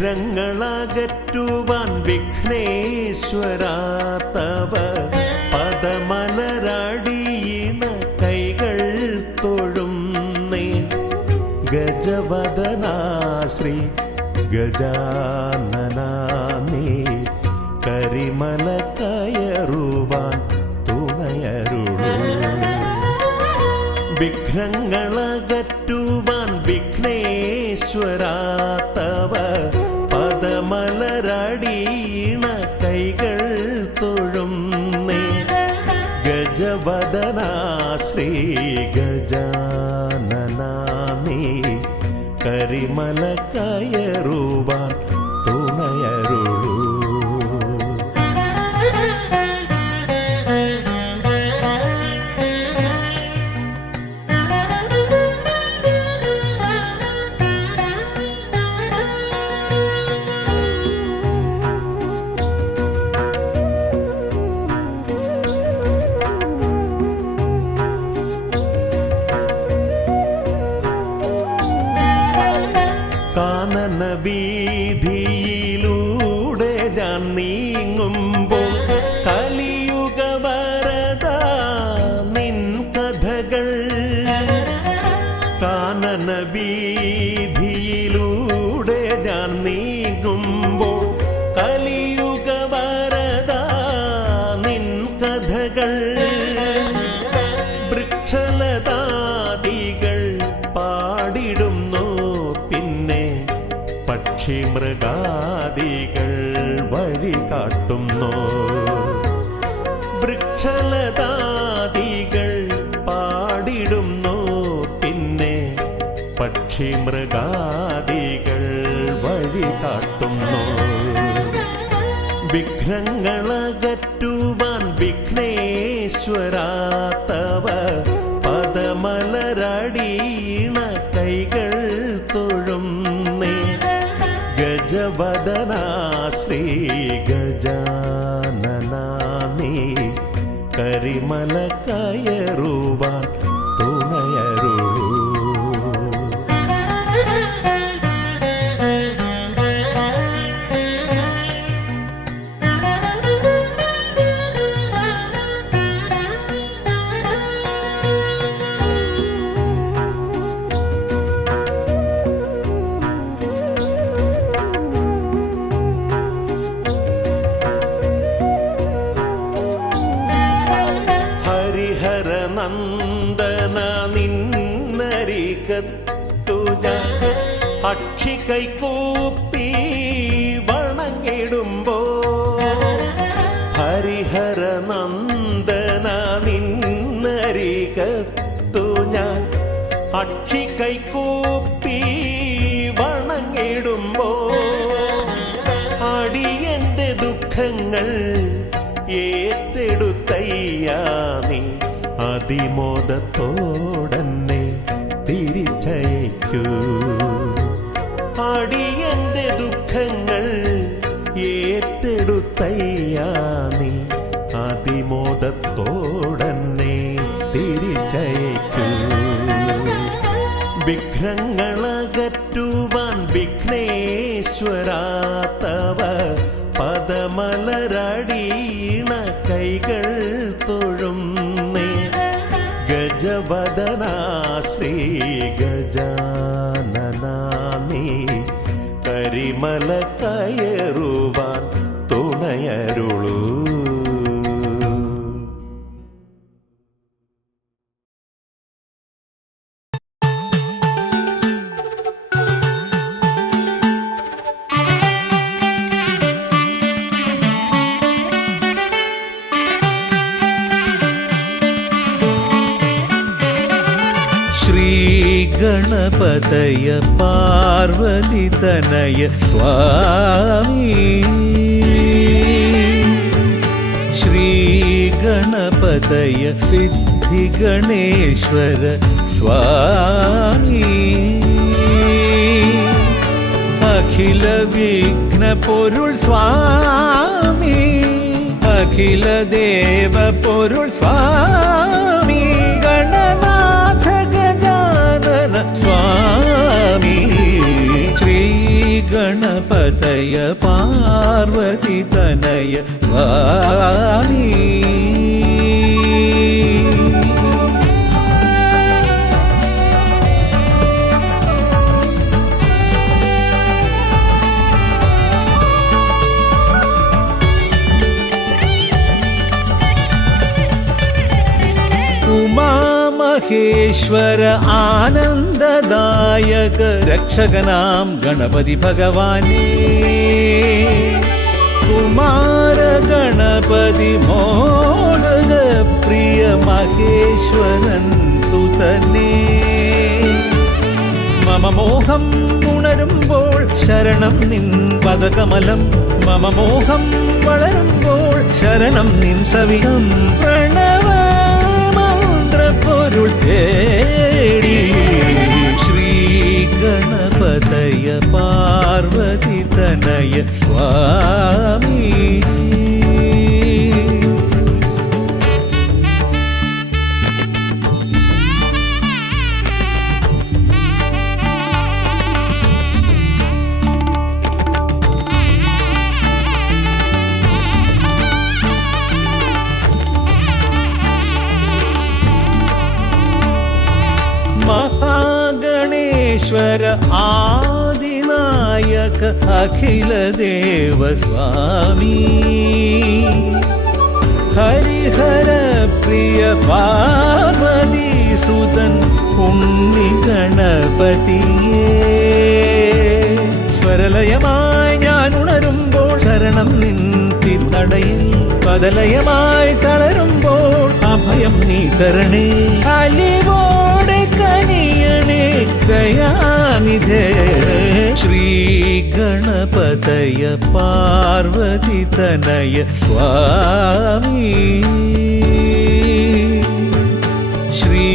വിഘ്നങ്ങളകറ്റുവാൻ വിഘ്നേശ്വരാ തവ പദമലരടിയിണ കൈകൾ തൊഴുന്നേ. ഗജവദനാ ശ്രീ ഗജാനനാ നീ കരിമല കയറുവാൻ തുണയരുളൂ. വിഘ്നങ്ങളകറ്റുവാൻ വിഘ്നേശ്വരാ തവ പദമലരടിയിണ കൈകൾ തൊഴുന്നേ. ഗജവദനാ ശ്രീ ഗജാനനാ നീ കരിമല കയറുവാൻ തുണയരുളൂ. കാനന വീതിയിലൂടെ ഞാൻ നീങ്ങുമ്പോൾ കലിയുഗ വരദ നിൻ കഥകൾ. കാനന വീതിയിലൂടെ ഞാൻ നീങ്ങുമ്പോൾ കലിയുഗ വരദ നിൻ കഥകൾ. വൃക്ഷലതാദികൾ പാടിടുന്നു, പിന്നെ പക്ഷി മൃഗാദികൾ വഴി കാട്ടുന്നു. വൃക്ഷലതാദികൾ പാടിടുന്നു, പിന്നെ പക്ഷി മൃഗാദികൾ വഴി കാട്ടുന്നു. വിഘ്നങ്ങളകറ്റുവാൻ വിഘ്നേശ്വരാ തവ പദമലരടിയിണ കൈകൾ തൊഴുന്നേ. ഗജവദനാ ശ്രീ ഗജാനനാ നീ കരിമല കയറുവാൻ തുണയരുളൂ. ഹരിഹരനന്ദന നിന്നരികത്തു ഞാൻ അക്ഷി കൈകൂപ്പി വണങ്ങിടുമ്പോ. ഹരിഹരനന്ദന നിന്നരികത്തു ഞാൻ അക്ഷി കൈകൂപ്പി വണങ്ങിടുമ്പോ. അടിയന്റെ ദുഃഖങ്ങൾ ഏറ്റെടുത്തയ്യാ നീ അതിമോദത്തോടന്നെ തിരിച്ചയക്കൂ. അടിയന്റെ ദുഃഖങ്ങൾ ഏറ്റെടുത്തയ്യാ നീ അതിമോദത്തോടന്നെ തിരിച്ചയക്കൂ. വിഘ്നങ്ങളകറ്റുവാൻ വിഘ്നേശ്വരാ തവ പദമലരടിയിണ കൈകൾ തൊഴുന്നേ. ഗജവദനാ ശ്രീ ഗജാനനാ നീ കരിമല കയറുവാൻ തുണയരുളൂ. ഗണപതയ പാർവതിതനയ സ്വാമി. ശ്രീ ഗണപതയ സിദ്ധിഗണേശ്വര സ്വാമി. അഖില വിഘ്ന പൊരുൾ സ്വാമി, അഖില ദേവ പൊരുൾ സ്വാമി. ഗണനാഥ ഗജാനന സ്വാമി. ശ്രീ ഗണപതയ പാർവതി തനയ സ്വാമി ഉമാമഹേശ്വര ആനന്ദദായക രക്ഷകനാം ഗണപതി ഭഗവാനേ കുമാര ഗണപതി മോദക പ്രിയ മഹേശ്വരൻ സുതനേ മമ മോഹം ഉണരുമ്പോൾ ശരണം നിൻ പദകമലം മമ മോഹം വളരുമ്പോൾ ശരണം നിൻ സവിധം പ്രണവ പൊരുൾ തേടി ശ്രീ ഗണപതയ പാർവതി തനയ സ്വാമി മഹാഗണേശ്വര ആദിനായക അഖില ദേവ സ്വാമി ഹരിഹര പ്രിയ പാർവതി സുതൻ ഉണ്ണി ഗണപതിയേ സ്വരലയമായി ഞാൻ ഉണരുമ്പോൾ ശരണം നിൻ തിരുനടയിൽ പദലയമായി തളരുമ്പോൾ അഭയം നീ തരണേ അലിവോടെ കനിയണേ ദയാനിധേ ശ്രീ ഗണപതയ പാർവതി തനയ സ്വാമി ശ്രീ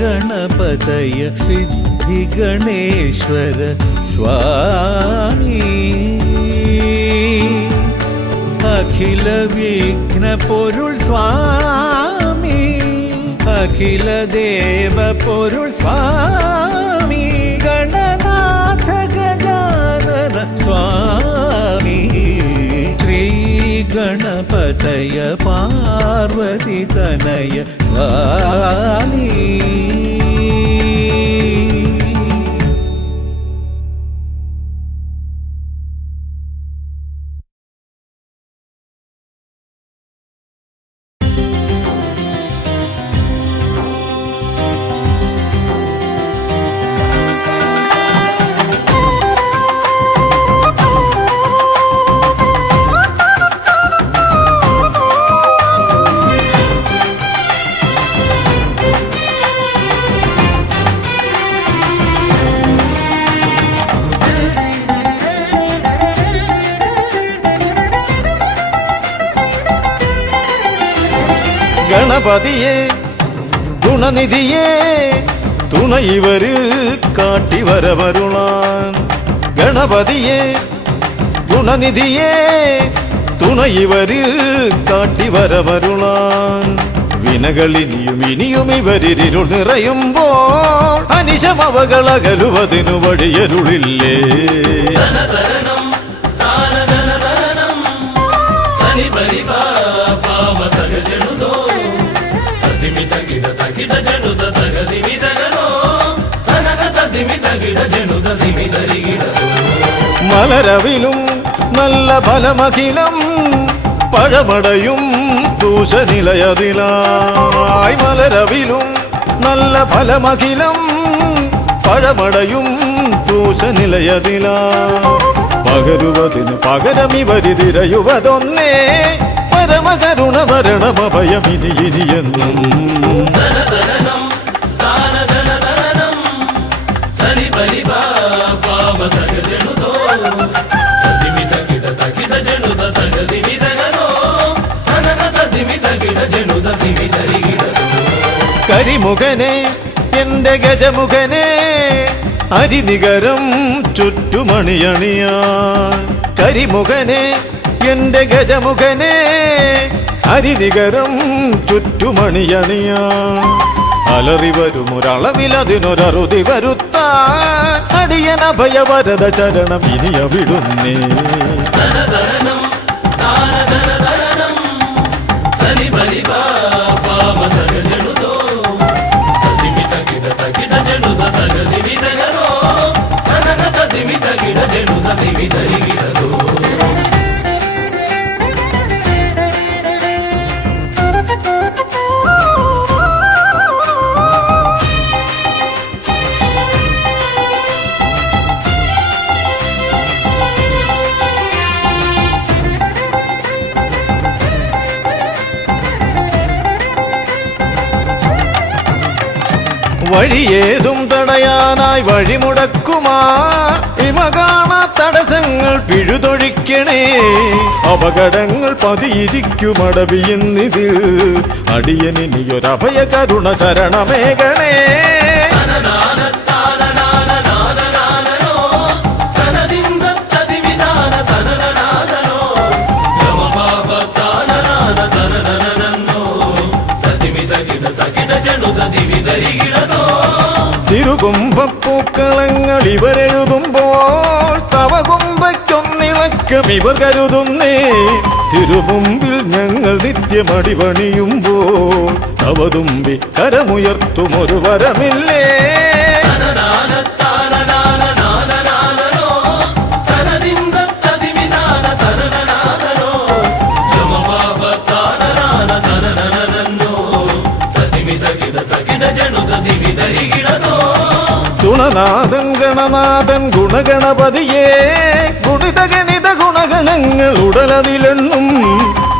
ഗണപതയ സിദ്ധി ഗണേശ്വര സ്വാമി അഖില വിഘ്ന പൊരുൾ സ്വാമി അഖില ദേവ പൊരുൾ സ്വാമി ഗണനാഥ ഗജാനന സ്വാമി ശ്രീ ഗണപതയ പാർവതി തനയ സ്വാമി ഗണപതിയെ ഗുണനിധിയെ തുണയിവരിൽ കാട്ടി വരവരുളാൻ ഗണപതിയെ ഗുണനിധിയെ തുണയിവരിൽ കാട്ടി വരവരുളാൻ വിനകളിനിയും ഇനിയും ഇവരിരുൾ നിറയുമ്പോൾ അനിശമവകളകലുവതിനു വഴിയരുളില്ലേ മലരവിലും നല്ല ഫലമഖിലം പഴമടയും ദൂഷനിലയതിലായി മലരവിലും നല്ല ഫലമഖിലം പഴമടയും ദൂഷനിലയതിലാ പകരുവതിന് പകരമിവരിതിരയുവതൊന്നേ പരമകരുണ വരണമഭയമിനി ഇനിയെന്നും കരിമുഖനെ എന്റെ ഗജമുഖനെ അരിനികരം ചുറ്റുമണിയണിയാൻ കരിമുഖനെ എന്റെ ഗജമുഖനെ അരിനികരം ചുറ്റുമണിയണിയാൻ അലറി വരുമൊരളവിലതിനൊരറുതി വരുത്താൻ അടിയന ഭയവരത ചരണം ഇനി അവിടുന്നേ. ധനധനം ദാനധനധനം സനി ബലി പാമ തകജടുതോ തതിമി തകിട തകിട ജടുത തകതിമി തകരോ ധനന തതിമി തകിട ജടുത തിമി തരികിടതോ. വഴിയേതും തടയാനായി വഴിമുടക്കുമാ ഇമ കാണാ തടസ്സങ്ങൾ പിഴുതൊഴിക്കണേ. അപകടങ്ങൾ പതിയിരിക്കുമടവിയെന്നിതിൽ അടിയനിയൊരഭയ കരുണ ശരണമേകണേ. തിരുകുംഭപ്പൂക്കളങ്ങൾ ഇവരെഴുതുമ്പോൾ തവ കുംഭയ്ക്കൊന്നിളക്കം ഇവർ കരുതുന്നേ. തിരുമുമ്പിൽ ഞങ്ങൾ നിത്യമടിപണിയുമ്പോൾ തവതുമ്പി കരമുയർത്തുമൊരു വരമില്ലേ. തുണനാഥൻ ഗണനാഥൻ ഗുണഗണപതിയേ ഗുണിത ഗണിത ഗുണഗണങ്ങൾ ഉടലതിലെണ്ണും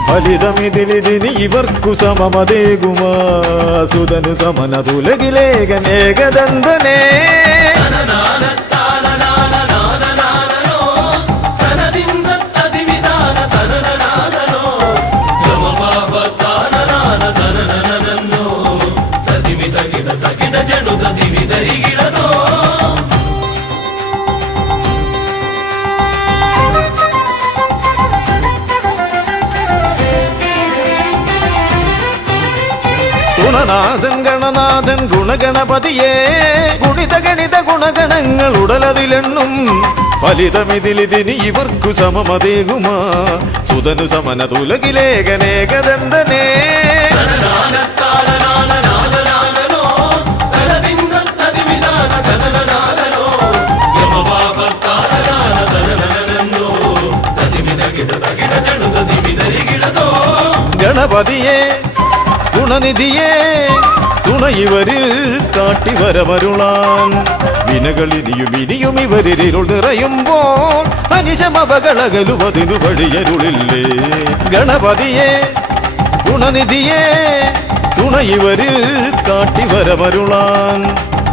ഫലിതമിതിലിതിന് ഇവർക്കു സമമതേകുമാ സുതനു സമനതുലകിലേകനേകദന്തനേ. ഗുണനാഥൻ ഗണനാഥൻ ഗുണഗണപതിയേ ഗുണിത ഗണിത ഗുണഗണങ്ങൾ ഉടലതിലെണ്ണും ഫലിതമിതിലിതിന് ഇവർക്കു സമമതേകുമാ സുതനു സമനതുലകിലേകനേകദന്തനേ. ഗണപതിയേ ഗുണനിധിയേ തുണ ഇവരിൽ കാട്ടിവരമരുളാൻ വിനകളിനിയും ഇനിയും ഇവരിരുൾ നിറയുമ്പോൾ അനിശമവകളകലുവതിനു വഴിയരുളില്ലേ. ഗണപതിയേ ഗുണനിധിയേ തുണ ഇവരിൽ കാട്ടിവരമരുളാൻ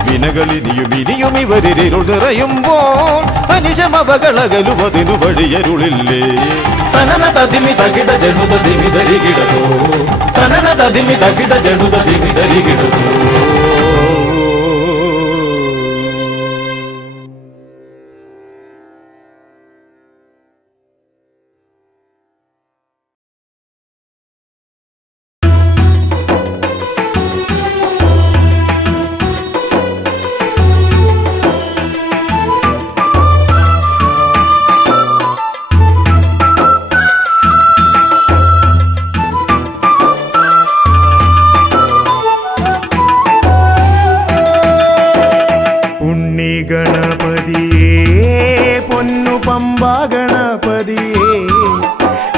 വിനകളിനിയും ഇനിയും ഇവരിരുൾ നിറയുമ്പോൾ അനിശമവകളകലുവതിനു വഴിയരുളില്ലേ. തനന തതിമി തകിട ജനുത ദിമി ധരികിടതോ തനന തതിമി തകിട ജനുത ദിമി ധരികിടതോ.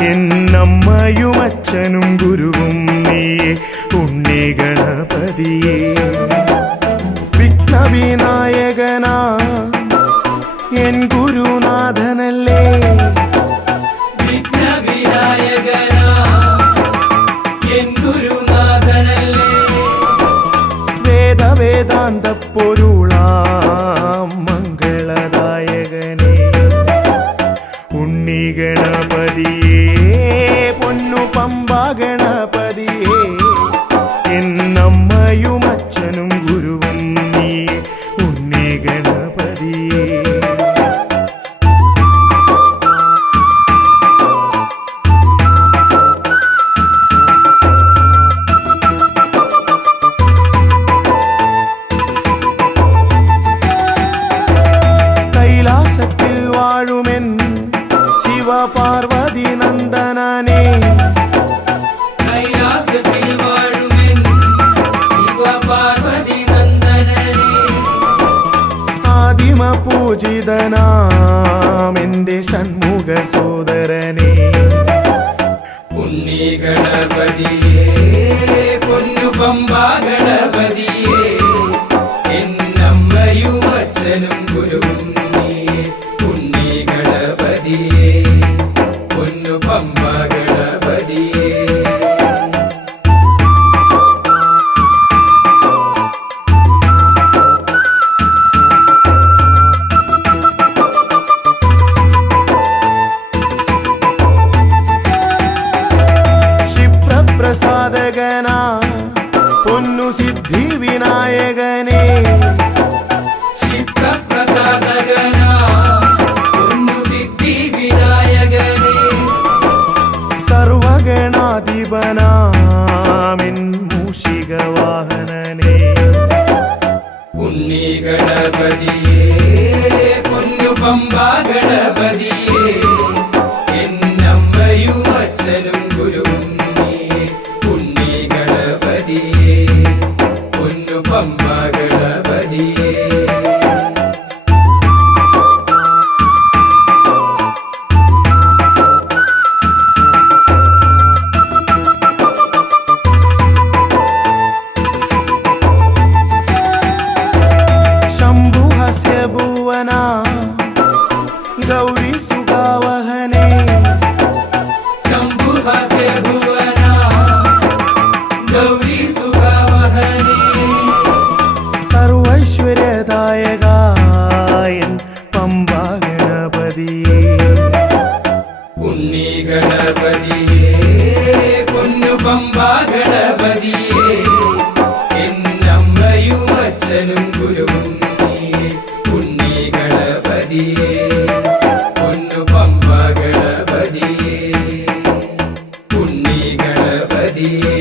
എന്നമ്മയും അച്ഛനും ഗുരുവും നീയേ ഉണ്ണി ഗണപതിയേ. വിഘ്നവിനായകനാ എൻ ഗുരുനാഥനല്ലേ. വേദവേദാന്ത പൊരുളാം മംഗളദായകനേ ഉണ്ണി ഗണപതിയേ പൊന്നു പമ്പാ ഗണപതിയേ. എന്നമ്മയും അച്ഛനും ഗുരുവും നീയേ ഉണ്ണി ഗണപതിയേ. പൂജിതനാം എൻ്റെ ഷൺമുഖ സോദരനെ ഉണ്ണി ഗണപതിയേ പൊന്നു പമ്പാ ഗണപതിയേ എന്നമ്മയും അച്ഛനും ഗുരുവും നീയേ ഉണ്ണി ഗണപതിയേ പൊന്നു പമ്പാ ഗണപതിയേ പ്രസാദകനാ പൊന്നു സിദ്ധി വിനായകനെ ക്ഷിപ്രപ്രസാദകനാ പൊന്നു സിദ്ധി വിനായകനേ സർവഗണാധിപനാമിൻ മൂഷിക വാഹനനെ ഉണ്ണി ഗണപതിയേ പൊന്നു പമ്പാ ഗണപതിയേ എന്നമ്മയും അച്ഛനും ഗുരുവും ഉണ്ണി ഗണപതിയേ പൊന്നു പമ്പാ ഗണപതിയേ ശംഭുഹസ്യ ഭുവന ഗൗരി സുഖാവഹനെ ശംഭുഹസ്യ ഭുവന ഗൗരി സുഖാവഹനേ സർവൈശ്വര്യദായകായൻ പമ്പാ ഗണപതിയേ ഉണ്ണി ഗണപതിയേ പൊന്നു പമ്പാ ഗണപതിയേ എന്നമ്മയും അച്ഛനും ഗുരുവും നീയേ ഉണ്ണി ഗണപതിയേ പൊന്നു പമ്പാ ഗണപതിയേ ഉണ്ണി ഗണപതിയേ